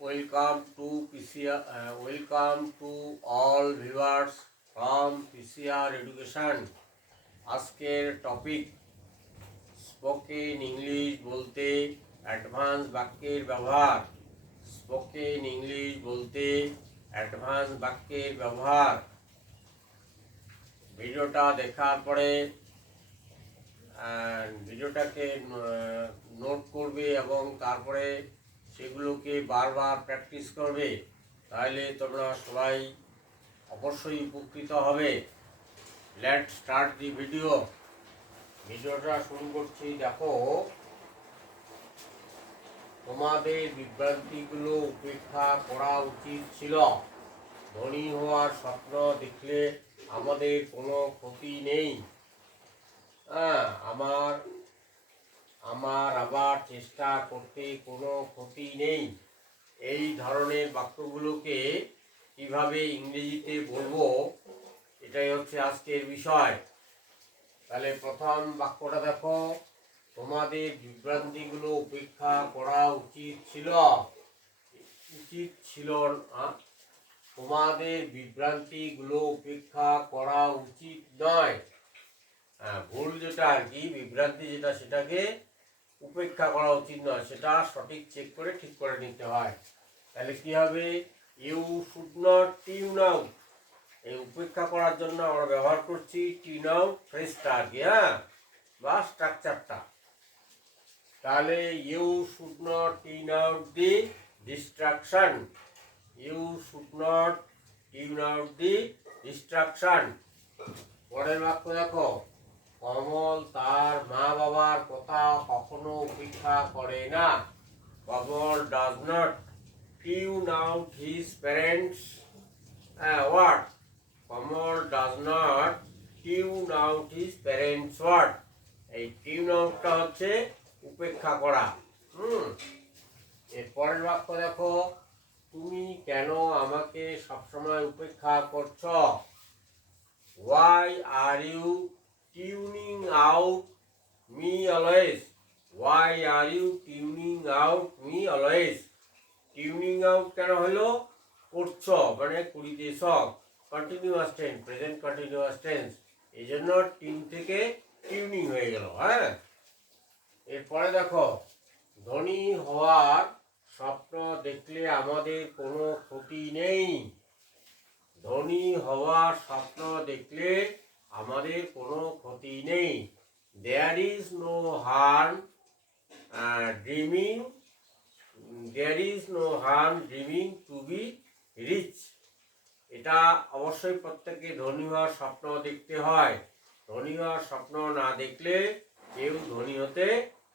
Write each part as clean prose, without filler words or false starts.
Welcome to all viewers from PCR Education. আজকের topic spoken English বলতে advance বাক্যের ব্যবহার। স্পোকেন ইংলিশ বলতে অ্যাডভান্স বাক্যের ব্যবহার। ভিডিওটা দেখার পরে ভিডিওটাকে নোট করবে এবং তারপরে সেগুলোকে বারবার প্র্যাকটিস করবে, তাহলে তোমরা সবাই অবশ্যই উপকৃত হবে। লেট স্টার্ট দি ভিডিওটা শুরু করছি। দেখো, তোমাদের বিভ্রান্তিগুলো উপেক্ষা করা উচিত ছিল। ধনী হওয়ার স্বপ্ন দেখলে আমাদের কোনো ক্ষতি নেই। আমার আবার চেষ্টা করতে কোনো ক্ষতি নেই। এই ধরনের বাক্যগুলোকে কিভাবে ইংরেজিতে বলবো, এটাই হচ্ছে আজকের বিষয়। তাহলে প্রথম বাক্যটা দেখো, তোমাদের বিভ্রান্তিগুলো উপেক্ষা করা উচিত ছিল। তোমাদের বিভ্রান্তিগুলো উপেক্ষা করা উচিত নয়। ভুল যেটা আর কি, বিভ্রান্তি যেটা, সেটাকে উপেক্ষা করা উচিত নয়, সেটা সঠিক চেক করে ঠিক করে নিতে হয়। তাহলে কি হবে? You should not tune out. এই উপেক্ষা করার জন্য আমরা ব্যবহার করছি টিউন আউট ফ্রেজটা আর কি, বা স্ট্রাকচারটা। তাহলে you should not tune out the distraction. You should not tune out the distraction. পরের বাক্য দেখো, কমল তার মা বাবার কথা কখনো উপেক্ষা করে না। Kamal does not tune out his parents word. Kamal does not tune out his parents word. এই টিউন আউটটা হচ্ছে উপেক্ষা করা। এর পরের বাক্য দেখো, তুমি কেন আমাকে সবসময় উপেক্ষা করছ? Why are you tuning out me always? Why are you tuning out me always? Tuning out কেন হলো? করছ মানে করিতেছ, continuous tense, present continuous tense, এই জন্য টিউন থেকে টিউনিং হয়ে গেল। এরপরে দেখো, ধনী হওয়ার স্বপ্ন দেখলে আমাদের কোনো ক্ষতি নেই। ধনী হওয়ার স্বপ্ন দেখলে আমাদের কোনো ক্ষতি নেই। There is no harm dreaming to be rich. এটা অবশ্যই প্রত্যেকে ধনী হওয়ার স্বপ্ন দেখতে হয়। ধনী হওয়ার স্বপ্ন না দেখলে কেউ ধনী হতে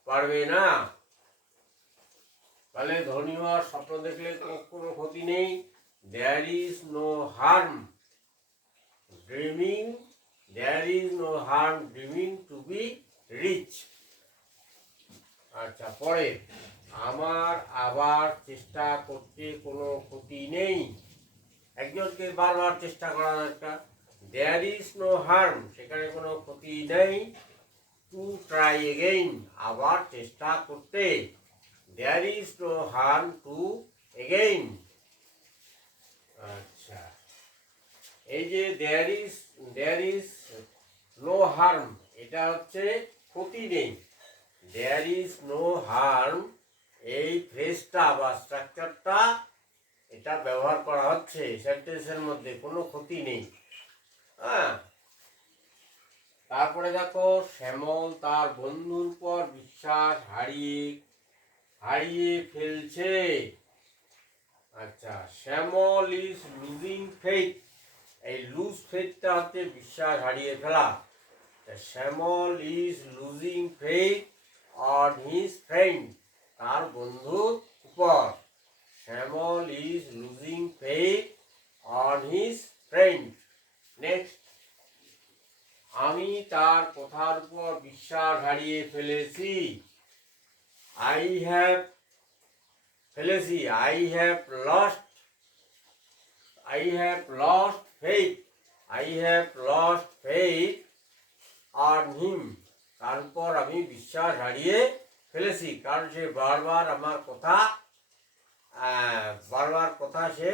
পারবে না। তাহলে ধনী হওয়ার স্বপ্ন দেখলে কোনো ক্ষতি নেই। There is no harm dreaming to be rich. আচ্ছা, পরে আমার আবার চেষ্টা করতে কোনো ক্ষতি নেই। একজনকে বারবার চেষ্টা করা দরকার। There is no harm, সেখানে কোনো ক্ষতি নেই। To try again, আবার চেষ্টা করতে। There is no harm to again. আচ্ছা, এই যে there is no harm, এটা হচ্ছে ক্ষতি নেই। there is no harm, এই ফ্রেজটা বা স্ট্রাকচারটা এটা ব্যবহার করা হচ্ছে সেন্টেন্সের মধ্যে, কোনো ক্ষতি নেই। তারপরে দেখো, শ্যামল তার বন্ধুর উপর বিশ্বাস হারিয়ে ফেলছে। আচ্ছা, শ্যামল ইজ লুজিং ফেথ। এই লুজ ফেথটা হচ্ছে বিশ্বাস হারিয়ে ফেলা। Shyamal is losing faith on his friend, তার বন্ধুর উপর। Shyamal is losing faith on his friend. Next, আমি তার কথার উপর বিশ্বাস হারিয়ে ফেলেছি। I have lost faith on him. তার উপর আমি বিশ্বাস হারিয়ে ফেলেছি, কারণ সে বারবার আমার কথা বারবার কথা সে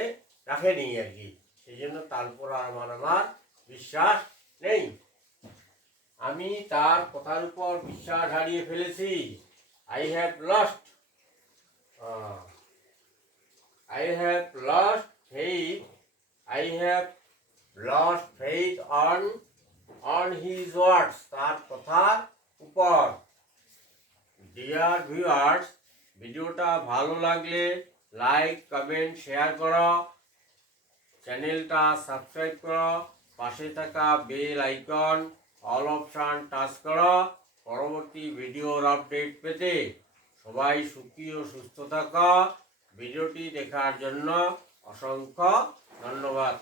রাখেনি আর কি, সেই জন্য তার উপর আমার বিশ্বাস নেই। আমি তার কথার উপর বিশ্বাস হারিয়ে ফেলেছি। I have lost I have lost faith. I have lost faith on his words. তার কথার উপর। ডিয়ার ভিউয়ার্স, ভিডিওটা ভালো লাগলে লাইক, কমেন্ট, শেয়ার করো, চ্যানেলটা সাবস্ক্রাইব করো, পাশে থাকা bell icon all option touch করো পরবর্তী ভিডিওর আপডেট পেতে। সবাই সুখী ও সুস্থ থাকো। ভিডিওটি দেখার জন্য অসংখ্য ধন্যবাদ।